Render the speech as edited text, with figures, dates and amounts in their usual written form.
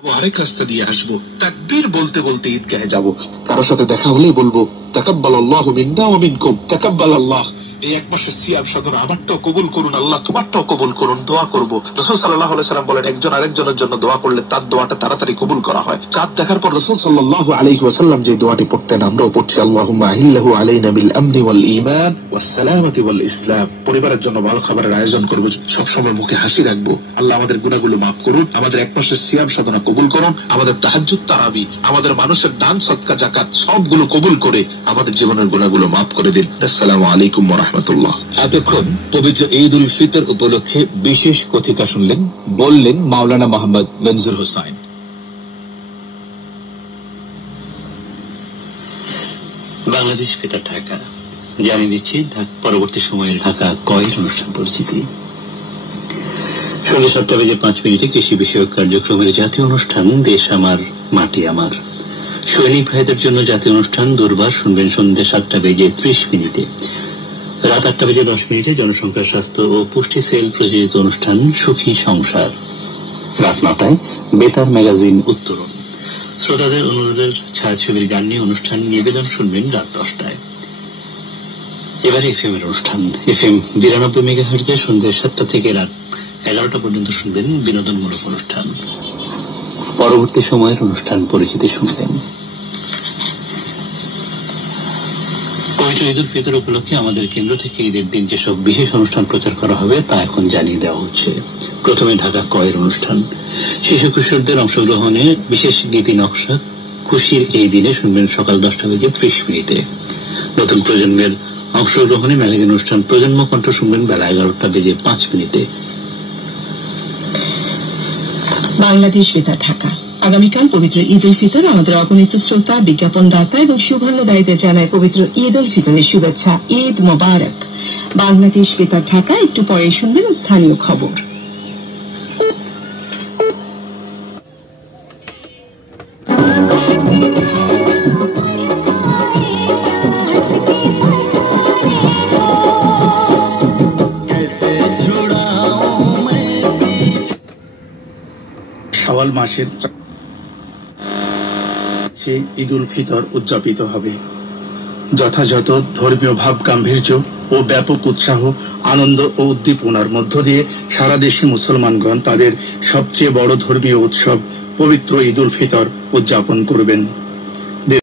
আরেক রাস্তা দিয়ে আসবো, তাকবীর বলতে বলতে ঈদগাহে যাবো, কারোর সাথে দেখা হলেই বলবো তাকাব্বালাল্লাহু মিন্না ওয়া মিনকুম, তাকাব্বালাল্লাহ। এই এক মাসের সিয়াম সাধনা আমারটাও কবুল করুন আল্লাহ, তোমারটাও কবুল করুন, দোয়া করবো। রাসূল সাল্লাল্লাহু আলাইহি ওয়াসাল্লাম বলেন, একজন আরেকজনের জন্য দোয়া করলে তার দোয়াটা তাড়াতাড়ি কবুল করা হয়। চাঁদ দেখার পর রাসূল সাল্লাল্লাহু আলাইহি ওয়াসাল্লাম যে দোয়াটি পড়তেন, আমরাও পড়ছি, আল্লাহুম্মা আহিল্লাহু আলাইনা বিল আমনি ওয়াল ঈমান ওয়াস সালামাতি ওয়াল ইসলাম। পরিবারের জন্য ভালো খাবারের আয়োজন করবো, সবসময় মুখে হাসি রাখবো। আল্লাহ আমাদের গুনাহগুলো মাফ করুন, আমাদের এক মাসের সিয়াম সাধনা কবুল করুন, আমাদের তাহাজ্জুদ তারাবি, আমাদের মানুষের দান সদকা জাকাত সবগুলো কবুল করে আমাদের জীবনের গুনাহগুলো মাফ করে দিন। আসসালামু আলাইকুম ওয়া রাহমাতুল্লাহ। এতক্ষণ পবিত্র ঈদ উল ফিতর উপলক্ষে বিশেষ কথিকা শুনলেন, বললেন মাওলানা মোহাম্মদ মনজুর হোসাইন। বাংলাদেশ বেতার ঢাকা জানিয়ে দিচ্ছি পরবর্তী সময়ে ঢাকা কয়ের অনুষ্ঠান পরিচিতি। সন্ধ্যা 7:05 কৃষি বিষয়ক কার্যক্রমের জাতীয় অনুষ্ঠান দেশ আমার মাটি আমার। সৈনিক ভাইদের জন্য জাতীয় অনুষ্ঠান দুর্বার শুনবেন সন্ধ্যা 7:30। রাত 8:10 জনসংখ্যা স্বাস্থ্য ও পুষ্টি সেল প্রযোজিত অনুষ্ঠান সুখী সংসার। রাত 9টায় বেতার ম্যাগাজিন উত্তরণ। শ্রোতাদের অনুরোধের ছায়াছবির গান নিয়ে অনুষ্ঠান নিবেদন শুনবেন রাত 10টায়। এবারে এফএম এর অনুষ্ঠান। এফএম 92 মেগাহার্টজে সন্ধ্যা 7টা থেকে রাত 11টা পর্যন্ত শুনবেন বিনোদনমূলক অনুষ্ঠান। পরবর্তী সময়ের অনুষ্ঠান পরিচিতি শুনবেন। পবিত্র ঈদ উল ফিতর উপলক্ষে আমাদের কেন্দ্র থেকে ঈদের দিন যেসব বিশেষ অনুষ্ঠান প্রচার করা হবে তা এখন জানিয়ে দেওয়া হচ্ছে। প্রথমে ঢাকা কয়ের অনুষ্ঠান। শিশু কিশোরদের অংশগ্রহণে বিশেষ গীতি নকশা খুশির এই দিনে শুনবেন সকাল 10:30। নতুন প্রজন্মের অংশগ্রহণে ম্যাগাজিন অনুষ্ঠান প্রজন্ম কণ্ঠ শুনবেন বেলা 11:05। বাংলাদেশ বেতার ঢাকা আগামীকাল পবিত্র ঈদ উল ফিতর। আমাদের অগণিত শ্রোতা, বিজ্ঞাপন দাতা এবং সুবর্ণদায়ীদের জানায় পবিত্র ঈদ উল ফিতরের শুভেচ্ছা। ঈদ মোবারক। বাংলাদেশ বেতার ঢাকা একটু পরে শুনবেন স্থানীয় খবর। শাওয়াল মাসের ঈদ উল ফিতর উদযাপিত হবে। যথাযথ ধর্মীয় ভাব গাম্ভীর্য ও ব্যাপক উৎসাহ, আনন্দ ও উদ্দীপনার মধ্য দিয়ে সারা দেশে মুসলমানগণ তাদের সবচেয়ে বড় ধর্মীয় উৎসব পবিত্র ঈদ উল ফিতর উদযাপন করবেন।